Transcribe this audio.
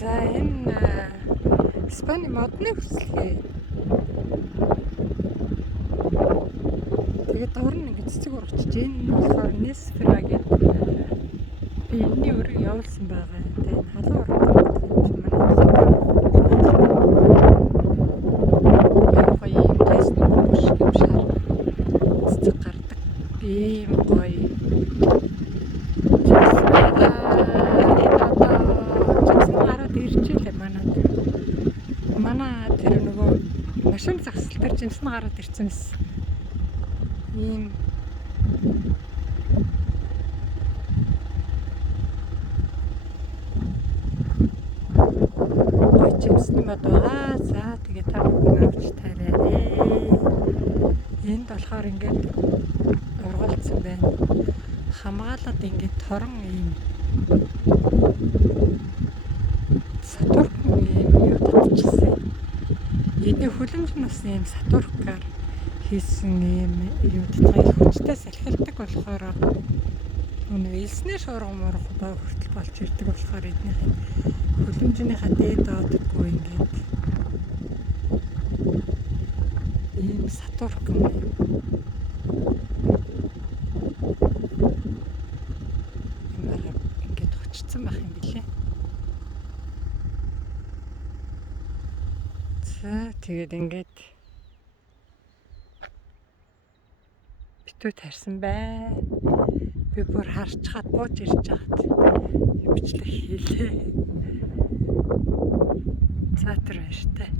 За энэ Испани модны хүслээ. Тэгээд доор нь ингэ цэцэг урагчж энэ нь болохоор Nesfera гэдэг би энэний өрөө явуулсан байгаа. Тэгээд энэ халуун урагч юм тест биш юм шиг цэцэг гардаг. Ийм гоё. Манай тэр нөгөө машин загсал дээр жимсэн гараад ирсэн мэс. Ийм гоё жимсний мод байгаа. За тэгээ та бүхэн авч таарай. Энд болохоор ингээд ургуулсан байна. Хамгаалаад ингээд торон ийм сатурн ийм юу татчихсан. Эдний хүлэмж нас ийм сатуркаар хийсэн ийм юу татгал хүчтэй салхилдаг болохоор өнөө элснэр шуурга мурга боо хүртэл болж ирдэг болохоор эднийх нь хүлэмжнийхаа дээд доодгүй ингээд ийм сатурк юм. Ингээд хүчсэн байх юм билээ. За тэгээд ингээд битүү тарьсан байна. Би бүр харж чад бууж ирж хаад бичлэг хийлээ. За тэр баяртай.